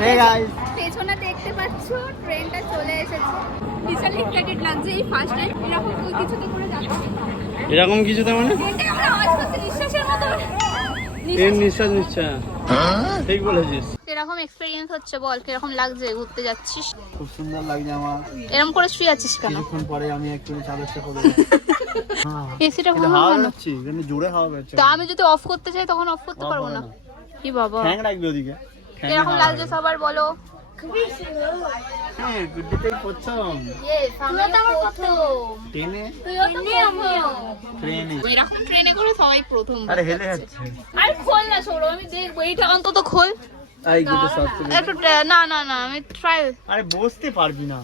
Hey guys, পেছনে দেখতে পাচ্ছো ট্রেনটা চলে এসেছে। বিশাল এক্সাইটেড লাগছে, এই ফার্স্ট টাইম এরকম কোনো কিছুতে করে যাচ্ছি। এরকম কিছুতে মানে ট্রেনটা আমরা আওয়াজ করতে নিঃশ্বাসের মতো। এর নিঃশ্বাস নিচ্ছে। ঠিক বলেছিস। এরকম এক্সপেরিয়েন্স হচ্ছে, বল কিরকম লাগছে ঘুরতে যাচ্ছিস? খুব সুন্দর লাগছে আমার। এরকম করে শুয়ে আছিস কেন? কিছুক্ষণ পরে আমি একটু চাদরটা করব। এসিটা এটা ভালো হাওয়া কেন? হচ্ছে, এখানে জোরে হাওয়া হচ্ছে। তা আমি যদি অফ করতে চাই তখন অফ করতে পারবো না? কি বাবা, ফ্যান রাখবে ওদিকে। এরকম লাগছে সবার, বলো। হ্যাঁ, গুড্ডিতেই প্রথম ট্রেনে এরকম ট্রেনে করে সবাই প্রথম। আরে হেলে যাচ্ছে। আরে খোল না, ছোড়ো আমি দেখবো। এইটা অন্তত খোল আই গুড্ডি সব একটু। না না না, আমি ট্রাই। আরে বসতে পারবি না।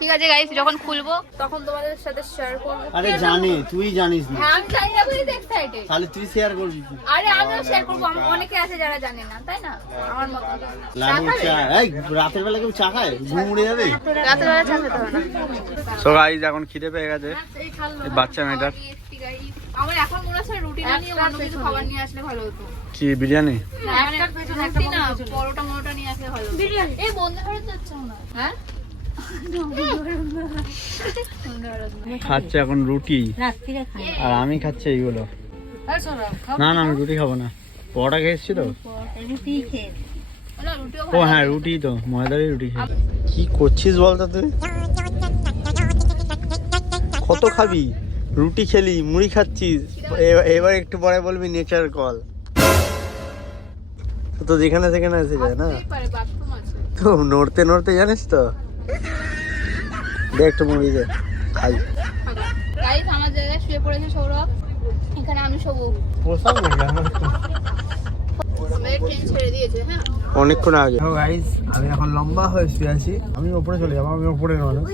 ঠিক আছে গাইস, যখন খুলবো তখন তোমাদের সাথে শেয়ার করবো। আরে জানি, তুই জানিস না। হ্যাঁ আমি জানি না বলেই তো এক্সাইটেড। তাহলে তুই শেয়ার করবি কি? আরে আমিও শেয়ার করবো, অনেকে আছে যারা জানে না, তাই না? আমার মতো লালু চা, এই রাতের বেলা কেউ চা খায়? ঘুম উড়ে যাবে। রাতে বেলা চা খেতে হবে না। সো গাইস, এখন খিদে পেয়ে গেছে এই বাচ্চা মেয়েটার। আমার এখন মনে হচ্ছে রুটি না নিয়ে অন্য কিছু খাবার নিয়ে আসলে ভালো হতো। কি বিরিয়ানি? রুটি না, পরোটা মরোটা নিয়ে আসলে ভালো হতো। বিরিয়ানি এই বন্ধ করে যাচ্ছে না। হ্যাঁ খাচ্ছে এখন রুটি, আর আমি খাচ্ছি এইগুলো। না না, আমি রুটি খাবো না, পরোটা খেয়েছি তো। ও হ্যাঁ, রুটি তো, ময়দারই রুটি খাই। কি করছিস বলতো তুই? কত খাবি? রুটি খেলি, মুড়ি খাচ্ছিস, এবার একটু পরে বলবি নেচার কল। তো যেখানে সেখানে এসে যায় না তো, নড়তে নড়তে জানিস তো। দে একটু মুড়ি দে, খাই। গাইস আমার জায়গায় শুয়ে পড়েছে সৌরভ, এখানে আমি শোবো। ট্রেন ছেড়ে দিয়েছে। হ্যাঁ অনেকক্ষণ আগে। গাইস, আমি এখন লম্বা হয়ে শুয়ে আছি। আমি উপরে চলে যাবো, আমি উপরে মানুষ।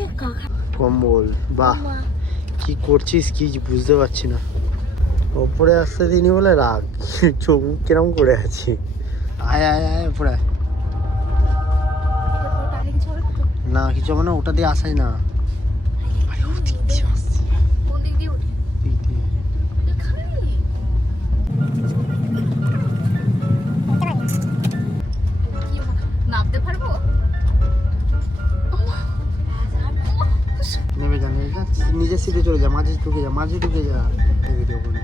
কম্বল, বাহ কি করছিস কি বুঝতে পারছি না। ওপরে আসতে দিনি বলে রাগ, চোখ মুখ কিরম করে আছি। আয় আয় আয় উপরে। না কিছু হবে না, ওটা দিয়ে আসাই না। কোন দিক দিয়ে উঠি? নামতে পারবো? নেমে যা, নেমে যা, নিজের সিটে চলে যা, মাঝে ঢুকে যা, মাঝে ঢুকে যা। ভিডিও করে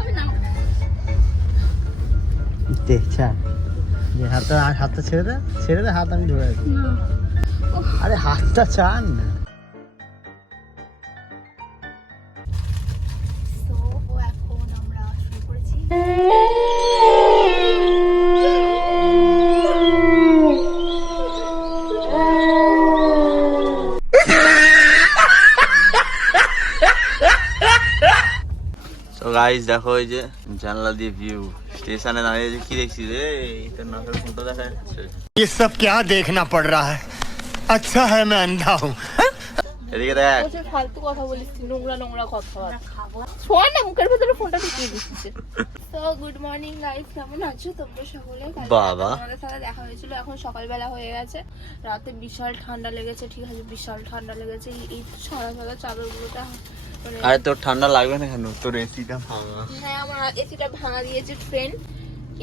আমি নাম দেখছা যে হাতটা ছেড়ে দে, ছেড়ে দে হাত, আমি ধরে আছি। আরে হাতটা চান না। তো এখন আমরা শুরু করেছি। তো গাইস দেখো, এই যে জানলা দিয়ে ভিউ, স্টেশনে দাঁড়িয়ে যে কি দেখছিস রে? তোর নাকের ফুটো দেখা যাচ্ছে। ये सब क्या देखना पड़ रहा है? अच्छा है मैं अंधा हूँ। এদিকে দেখ। প্রচুর ফালতু কথা বলিস, নোংরা নোংরা কথা। শোন না, মুখের ভেতরে ফোনটা ঢুকিয়ে দিচ্ছিস। তো গুড মর্নিং গাইস, কেমন আছো তোমরা সকলে? বাবা আমাদের সাথে দেখা হয়েছিল, এখন সকালবেলা হয়ে গেছে। রাতে বিশাল ঠান্ডা লেগেছে, ঠিক আছে বিশাল ঠান্ডা লেগেছে। এই ছড়া ছড়া চাদরগুলোতে মানে। আরে তোর ঠান্ডা লাগবে না কেন? তোর এসিটা ভাঙা। হ্যাঁ আমার এসিটা ভাঙা দিয়েছে ট্রেন।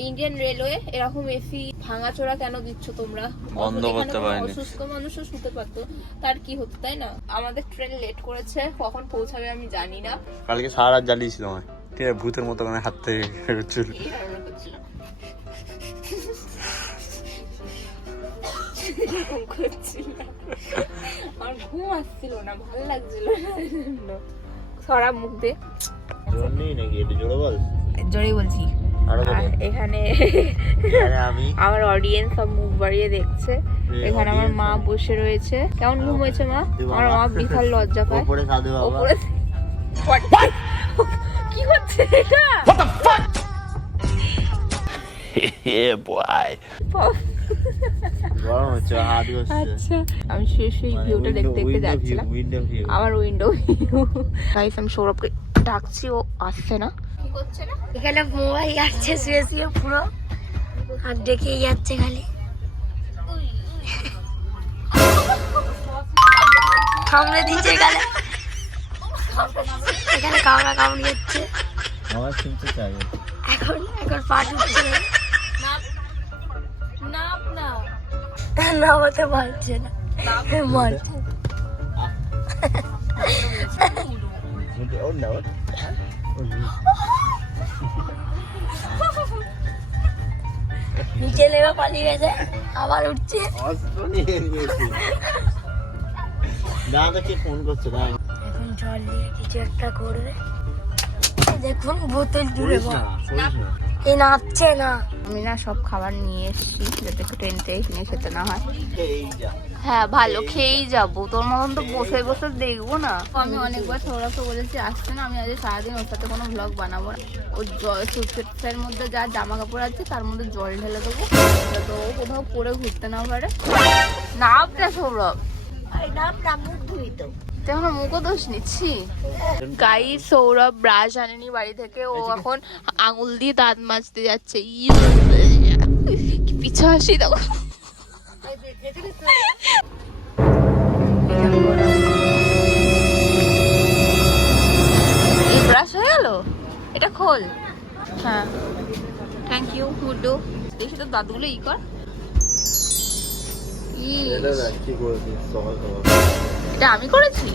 ইন্ডিয়ান রেলওয়ে এরকম এসি ভাঙাচোরা কেন দিচ্ছ তোমরা? বন্ধ করতে পারেনি। অসুস্থ মানুষও শুতে পারতো, তার কি হতো, তাই না? আমাদের ট্রেন লেট করেছে, কখন পৌঁছাবে আমি জানি না। কালকে সারা রাত জ্বালিয়েছিল আমায়, ঠিক আছে, ভূতের মতো করে হাত থেকে চুল। এই ধারণা করছিলাম। আমার ঘুম আসছিল না, ভালো লাগছিল না। সরা মুখ দে, জোর নেই নাকি? একটু জোরে বল। জোরে বলছি। আরো আর এখানে আমি আমার অডিয়েন্স সব মুখ বাড়িয়ে দেখছে। এখানে আমার মা বসে রয়েছে। কেমন ঘুম হয়েছে মা? আমার মা বিশাল লজ্জা পায়। উপরে সাধু বাবা। উপরে কি হচ্ছে এটা? হে বয়, গরম হচ্ছে, হাত বসছে। আচ্ছা আমি শুয়ে শুয়ে ভিউটা দেখতে দেখতে যাচ্ছিলাম। Window view. আমার উইন্ডো ভিউ। গাইস আমি সৌরভকে ডাকছি, ও আসছে না। কি করছে না? এখানে মোবাইল যাচ্ছে শুয়ে শুয়ে পুরো, আর ডেকেই যাচ্ছে খালি। কামড়ে দিচ্ছে এখানে, এখানে কামড়া কামড়ি হচ্ছে। আমার শুনতে চাই এখন এখন পা ঢুকছে না। নামাতে পারছে না মারছে। নিচে নেমে পালিয়ে গেছে, আবার উঠছে। ফোন করছে এখন জল দিয়ে কিছু একটা করবে। দেখুন বোতল জুড়ে এই নাচছে না। আমি না সব খাবার নিয়ে এসেছি যাতে ট্রেন থেকে কিনে খেতে না হয়। হ্যাঁ ভালো খেয়েই যাবো, তোর মতন তো বসে বসে দেখবো না। আমি অনেকবার সৌরভকে বলেছি আসছে না, আমি আজ সারাদিন ওর সাথে কোনো ব্লগ বানাবো না। ওর সুটকেসের মধ্যে যা জামা কাপড় আছে তার মধ্যে জল ঢেলে দেবো, যাতে ও কোথাও পরে ঘুরতে না পারে। নামটা সৌরভ, মুখ ধুই তো এখন মুখও দোষ নিচ্ছি। গাইস সৌরভ ব্রাশ আনেনি বাড়ি থেকে, ও এখন আঙুল দিয়ে দাঁত মাজতে যাচ্ছে। কি পিছা হাসি দাও। এই ব্রাশ হয়ে গেল, এটা খোল। হ্যাঁ থ্যাংক ইউ গুড্ডু। এই সাথে দাঁতগুলো ই কর। এটা আমি করেছি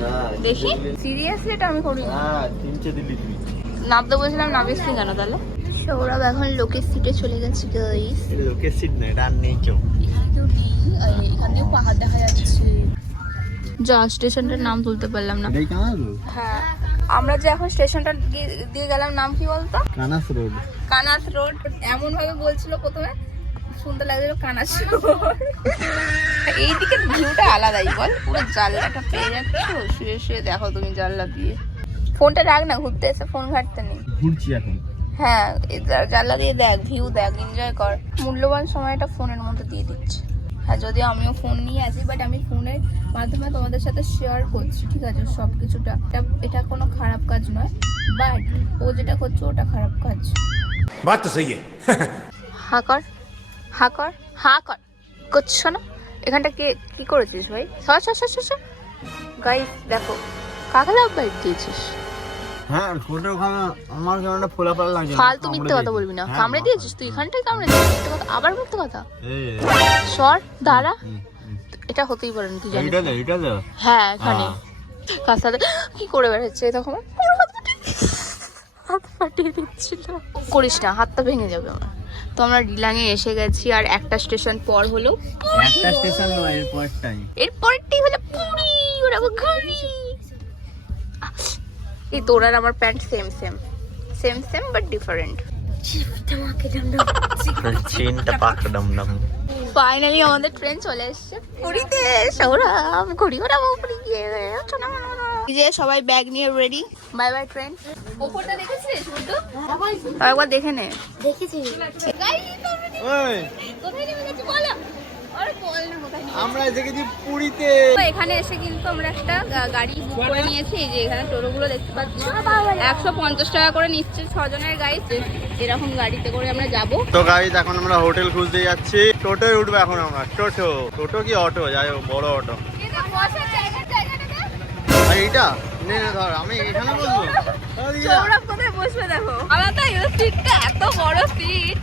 দেখি, সিরিয়াসলি এটা আমি করি। নামতে বলছিলাম নামিয়েছি কেন তাহলে? সৌরভ এখন লোকের সিটে চলে গেছে গাইস। লোকের সিট না, এটা আর নেই কেউ। এখানেও পাহাড় দেখা যাচ্ছে। যা স্টেশনটার নাম তুলতে পারলাম না। হ্যাঁ আমরা যে এখন স্টেশনটা দিয়ে গেলাম, নাম কি বলতো? কানাস রোড। কানাস রোড এমন ভাবে বলছিল প্রথমে, শুনতে লাগছিল কানাস রোড। এইদিকে ভিউটা আলাদাই বল, পুরো জানলাটা পেয়ে যাচ্ছ শুয়ে শুয়ে। দেখো তুমি জানলা দিয়ে, ফোনটা রাখ না, ঘুরতে এসে ফোন ঘাটতে নেই। ঘুরছি এখন। হ্যাঁ জানলা দিয়ে দেখ, ভিউ দেখ, এনজয় কর। মূল্যবান সময়টা ফোনের মধ্যে দিয়ে দিচ্ছে। হ্যাঁ যদিও আমিও ফোন নিয়ে আছি, বাট আমি ফোনের মাধ্যমে তোমাদের সাথে শেয়ার করছি, ঠিক আছে সব কিছুটা। এটা কোনো খারাপ কাজ নয়, বাট ও যেটা করছে ওটা খারাপ কাজ। बात तो सही है। হা কর, হা কর, হা কর, করছো না? এখানটা কে কি করেছিস ভাই? সর সর সর সর। গাইস দেখো কাকে লাভ বাইট দিয়েছিস। হ্যাঁ ফটো ওখানে আমার কেমনটা ফোলা ফোলা লাগছে। ফালতু মিথ্যে কথা বলবি না। কামড়ে দিয়েছিস তুই, এখানটাই কামড়ে দিয়েছিস। মিথ্যে কথা, আবার মিথ্যে কথা। সর দাঁড়া, এটা হতেই পারে না, তুই জানিস। এটা হ্যাঁ এখানে কার সাথে কি করে বেড়াচ্ছে তখন, হাত ফাটিয়ে দিচ্ছিল। করিস না, হাতটা ভেঙে যাবে আমার। তো আমরা ডিলাঙে এসে গেছি, আর একটা স্টেশন পর হলো, একটা স্টেশন নয় এর পরটাই। এরপরটি হলো পুরী। ওরাও ঘুরি। এই তোর আর আমার pant same same same same but different. চেনটা পাকা ডমডম। ফাইনালি আমাদের ট্রেন চলে এসেছে পুরীতে। সৌরভ ঘুরি ওরাও পুরী গিয়ে যে সবাই ব্যাগ নিয়ে রেডি। Bye bye train. ওপরটা দেখেছিস শুধু? একবার দেখে নে। দেখেছি ওই কোথায় নেমে গেছি বলো? আরে বল না কোথায় নেমে। আমরা দেখেছি পুরীতে। তো এখানে এসে কিন্তু আমরা একটা গাড়ি বুক করে নিয়েছি। এই যে এখানে টোটোগুলো দেখতে পাচ্ছি, 150 টাকা করে নিচ্ছে 6 জনের গাইড। এরকম গাড়িতে করে আমরা যাব। তো গাইস এখন আমরা হোটেল খুঁজতে যাচ্ছি। টোটোয় উঠবো এখন আমরা। টোটো কি অটো, যাই হোক বড় অটো। আর এইটা নে ধর, আমি এখানে বসবো। সৌরভ কোথায় বসবে দেখো, আলাদা সিটটা এত বড় সিট।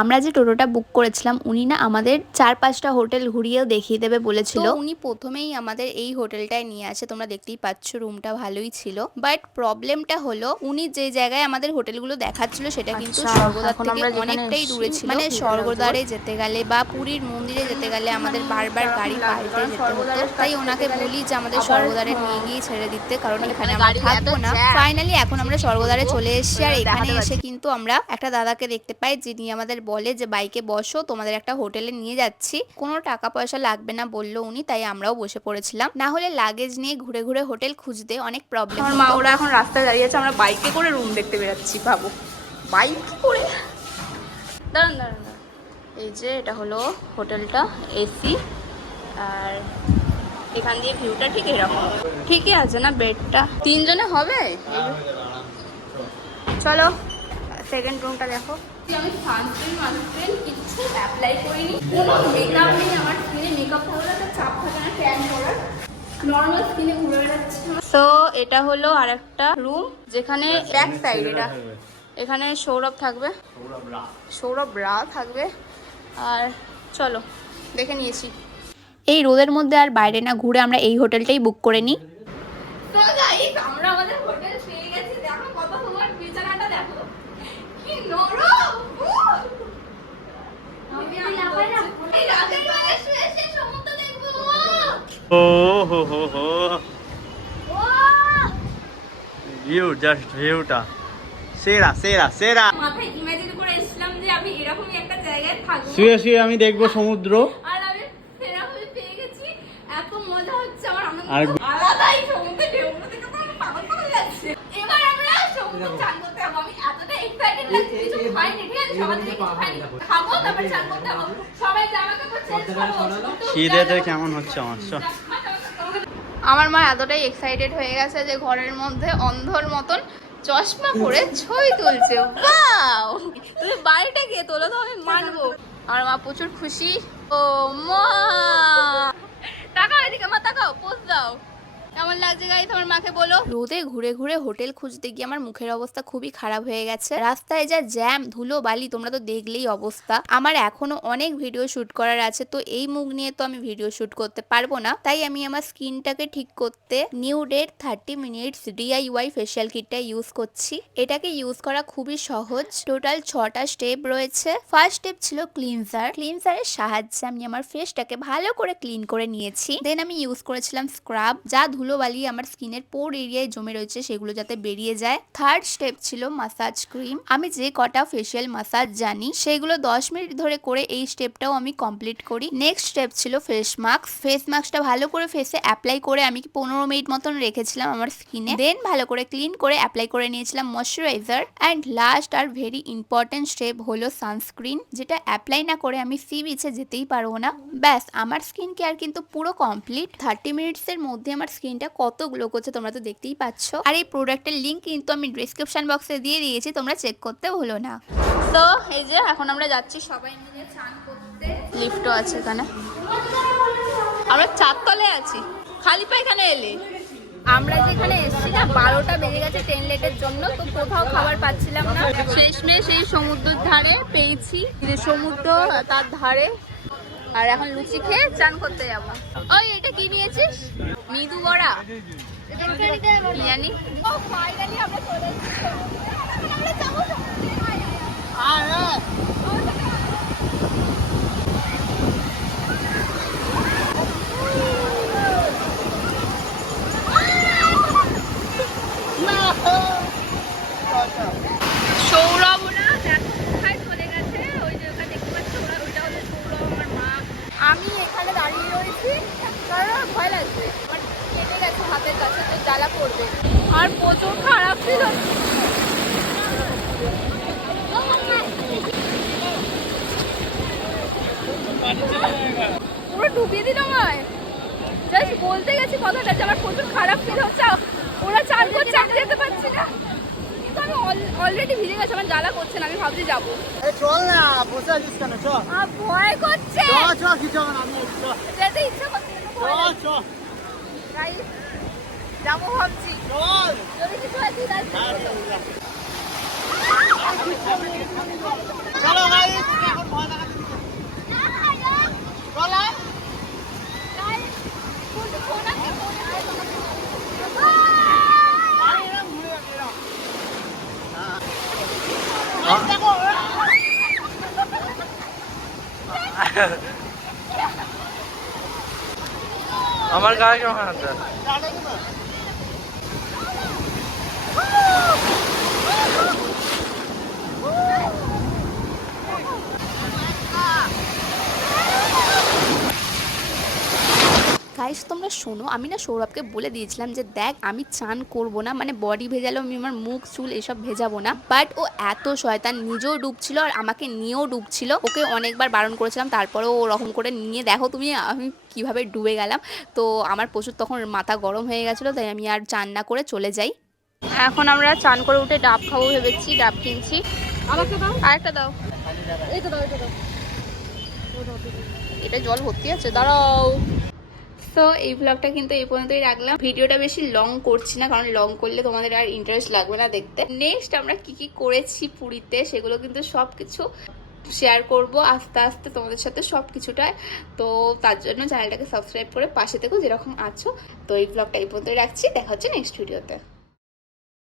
আমরা যে টোটোটা বুক করেছিলাম উনি না আমাদের 4-5টা হোটেল ঘুরিয়েও দেখিয়ে দেবে বলেছিল। উনি প্রথমেই আমাদের এই হোটেলটায় নিয়ে আসে, তোমরা দেখতেই পাচ্ছ রুমটা ভালোই ছিল। বাট প্রবলেমটা হলো উনি যে জায়গায় আমাদের হোটেলগুলো দেখাচ্ছিল সেটা কিন্তু স্বর্গদ্বার থেকে অনেকটাই দূরে ছিল। মানে স্বর্গদ্বারে যেতে গেলে বা পুরীর মন্দিরে যেতে গেলে আমাদের বারবার গাড়ি পাল্টে যেতে হতো। তাই ওনাকে বলি যে আমাদের স্বর্গদ্বারে নিয়ে গিয়ে ছেড়ে দিতে, কারণ এখানে আমরা থাকবো না। ফাইনালি এখন আমরা স্বর্গদ্বারে চলে এসেছি, আর এখানে এসে কিন্তু আমরা একটা দাদাকে দেখতে পাই যিনি আমাদের বলে যে বাইকে বসো, তোমাদের একটা হোটেলে নিয়ে যাচ্ছি, কোনো টাকা পয়সা লাগবে না বললো উনি। তাই আমরাও বসে পড়েছিলাম, না হলে লাগেজ নিয়ে ঘুরে ঘুরে হোটেল খুঁজতে অনেক প্রবলেম। আমার মা ওরা এখন রাস্তায় দাঁড়িয়ে আছে, আমরা বাইকে করে রুম দেখতে বেরোচ্ছি। ভাবো বাইক করে। দাঁড়ান দাঁড়ান দাঁড়ান, এই যে এটা হলো হোটেলটা, এসি, আর এখান দিয়ে ভিউটা ঠিক এরকম। ঠিকই আছে না বেডটা? 3 জনে হবে। চলো সেকেন্ড রুমটা দেখো। আমি সানস্ক্রিন কিছু অ্যাপ্লাই করিনি, কোনো মেকআপ নেই আমার স্কিনে। মেকআপ করলে একটা চাপ থাকে না ট্যান করার, নর্মাল স্কিনে ঘুরে বেড়াচ্ছে। সো এটা হলো আরেকটা রুম, যেখানে ব্যাক সাইড এটা, এখানে সৌরভ থাকবে, সৌরভ রা থাকবে। আর চলো দেখে নিয়েছি। এই রোদের মধ্যে আর বাইরে না ঘুরে আমরা এই হোটেলটাই বুক করে নিই। তো গাইস আমরা আমাদের হোটেল পেয়ে গেছি। দেখো কত সুন্দর বিছানাটা, দেখো কি নরম। আমি এই রাতের বেলা শুয়ে শুয়ে সমুদ্র দেখবো। ও হো হো হো, ভিউ, জাস্ট ভিউটা সেরা সেরা সেরা। মাথায় ইমাজিন করে এসেছিলাম যে আমি এরকমই একটা জায়গায় থাকবো, শুয়ে শুয়ে আমি দেখবো সমুদ্র। আর আমি সেরকমই পেয়ে গেছি। এত মজা হচ্ছে আমার, আর আলাদাই সমুদ্রে ঢেউগুলো দেখে তো আমার পাগল পাগল লাগছে। এবার আমরা সমুদ্রে চান করতে যাবো। আমি এতটা এক্সাইটেড লাগছে, কিছু খাইনি, ঠিক আছে? সবার থেকে কিছু খাইনি, খাবো তারপর চান করতে যাবো। সবাই জামা কাপড় চেঞ্জ করবো। খিদেতে কেমন হচ্ছে আমার। আমার মা এতটাই এক্সাইটেড হয়ে গেছে যে ঘরের মধ্যে অন্ধর মতন চশমা পরে ছবি তুলছে। ওয়াও, তুমি বাড়িটা গিয়ে তোলো তো আমি মানবো। আমার মা প্রচুর খুশি। ও মা, তাকাও এদিকে, মা তাকাও, পোজ দাও। কেমন লাগছে গাইস আমার মাকে বলো। রোদে ঘুরে ঘুরে হোটেল খুঁজতে গিয়ে আমার মুখের অবস্থা খুবই খারাপ হয়ে গেছে। রাস্তায় যা জ্যাম, ধুলো বালি, তোমরা তো দেখলেই অবস্থা। আমার এখনো অনেক ভিডিও শুট করার আছে, তো এই মুখ নিয়ে তো আমি ভিডিও শুট করতে পারবো না। তাই আমি আমার স্কিনটাকে ঠিক করতে নিউডের 30 মিনিটস DIY ফেশিয়াল কিটটা ইউজ করছি। এটাকে ইউজ করা খুবই সহজ। টোটাল 6টা স্টেপ রয়েছে। ফার্স্ট স্টেপ ছিল ক্লিনজার। ক্লিনজারের সাহায্যে আমি আমার ফেসটাকে ভালো করে ক্লিন করে নিয়েছি। দেন আমি ইউজ করেছিলাম স্ক্রাব, যা ধুলো বালি আমার স্কিনের পোর এরিয়ায় জমে রয়েছে সেগুলো যাতে বেরিয়ে যায়। থার্ড স্টেপ ছিল মাসাজ ক্রিম। আমি যে কটা ফেশিয়াল মাসাজ জানি সেগুলো 10 মিনিট ধরে করে এই স্টেপটাও আমি কমপ্লিট করি। নেক্সট স্টেপ ছিল ফেস মাস্ক। ফেস মাস্কটা ভালো করে ফেসে অ্যাপ্লাই করে আমি 15 মিনিট মতন রেখেছিলাম আমার স্কিনে। দেন ভালো করে ক্লিন করে অ্যাপ্লাই করে নিয়েছিলাম moisturiser. And last are very important step হলো সানস্ক্রিন, যেটা অ্যাপ্লাই না করে আমি সি বিচে যেতেই পারবো না। ব্যাস, আমার স্কিন কেয়ার কিন্তু পুরো কমপ্লিট। 30 মিনিটসের মধ্যে আমার স্কিনটা কত গ্লো করছে তোমরা তো দেখতেই পাচ্ছ। আর এই প্রোডাক্টের লিংক কিন্তু আমি ডেসক্রিপশন বক্সে দিয়ে দিয়েছি, তোমরা চেক করতে ভুলো না। তো এই যে এখন আমরা যাচ্ছি সবাই মিলে চান করতে। লিফটও আছে এখানে, আমরা 4 তলায় আছি। খালি পায়খানা এলে আমরা যেখানে এসেছি না 12টা বেজে গেছে ট্রেন লেটের জন্য, তো কোথাও খাবার পাচ্ছিলাম না। শেষমেশ এই সমুদ্রের ধারে পেয়েছি, যে সমুদ্র তার ধারে। আর এখন লুচি খেয়ে চান করতে যাবো। ওই এটা কি নিয়েছিস? মৃদু বড়া কি জানি। ফাইনালি আমরা চলে এসেছি। আমরা যাবো সৌরভ, ওরা দেখো কোথায় চলে গেছে। ওই যে ওখানে দেখতে পাচ্ছ, ওরা ওইটা হলো সৌরভ আমার মা। আমি এখানে দাঁড়িয়ে রয়েছি কারণ আমার ভয় লাগছে, আমার কেটে গেছে হাতের কাছে, তো জ্বালা করবে। আর প্রচুর খারাপ ছিল। পুরো ডুবিয়ে দিল আমায়। জাস্ট বলতে গেছি কথাটা যে আমার প্রচুর খারাপ ফিল হচ্ছে। ওরা চান করছে, আমি যেতে পারছি না। কিন্তু আমি অলরেডি ভিজে গেছে, আমার জ্বালা করছে না। আমি ভাবছি যাবো। চল না, বসে আছিস কেন? চল। ভয় করছে, চল কিছু হবে না, আমি যেতে ইচ্ছা করছে না। চল গাইস যাবো ভাবছি, চল। যদি কিছু হয় তুই আসবি। চলো গাইস, এখন ভয় লাগাতে দিতে। চল আয়। আমার গায়ে কেমন আছে? গাইস তোমরা শোনো, আমি না সৌরভকে বলে দিয়েছিলাম যে দেখ আমি চান করব না, মানে বডি ভেজালো, আমি আমার মুখ চুল এসব ভেজাবো না। বাট ও এত শয়তান, নিজেও ডুবছিল আর আমাকে নিয়েও ডুবছিল। ওকে অনেকবার বারণ করেছিলাম, তারপরেও ওরকম করে নিয়ে দেখো তুমি আমি কিভাবে ডুবে গেলাম। তো আমার প্রচুর তখন মাথা গরম হয়ে গেছিলো, তাই আমি আর চান না করে চলে যাই। এখন আমরা চান করে উঠে ডাব খাবো ভেবেছি, ডাব কিনছি। আমাকে দাও, আরেকটা দাও। এই তো দাও, এটা দাও। এটা জল ভর্তি আছে, দাঁড়াও। তো এই ব্লগটা কিন্তু এই পর্যন্তই রাখলাম। ভিডিওটা বেশি লং করছি না, কারণ লং করলে তোমাদের আর ইন্টারেস্ট লাগবে না দেখতে। নেক্সট আমরা কি কি করেছি পুরীতে সেগুলো কিন্তু সব কিছু শেয়ার করব আস্তে আস্তে তোমাদের সাথে সব কিছুটাই। তো তার জন্য চ্যানেলটাকে সাবস্ক্রাইব করে পাশে থেকো যেরকম আছো। তো এই ব্লগটা এই পর্যন্ত রাখছি, দেখা হচ্ছে নেক্সট ভিডিওতে।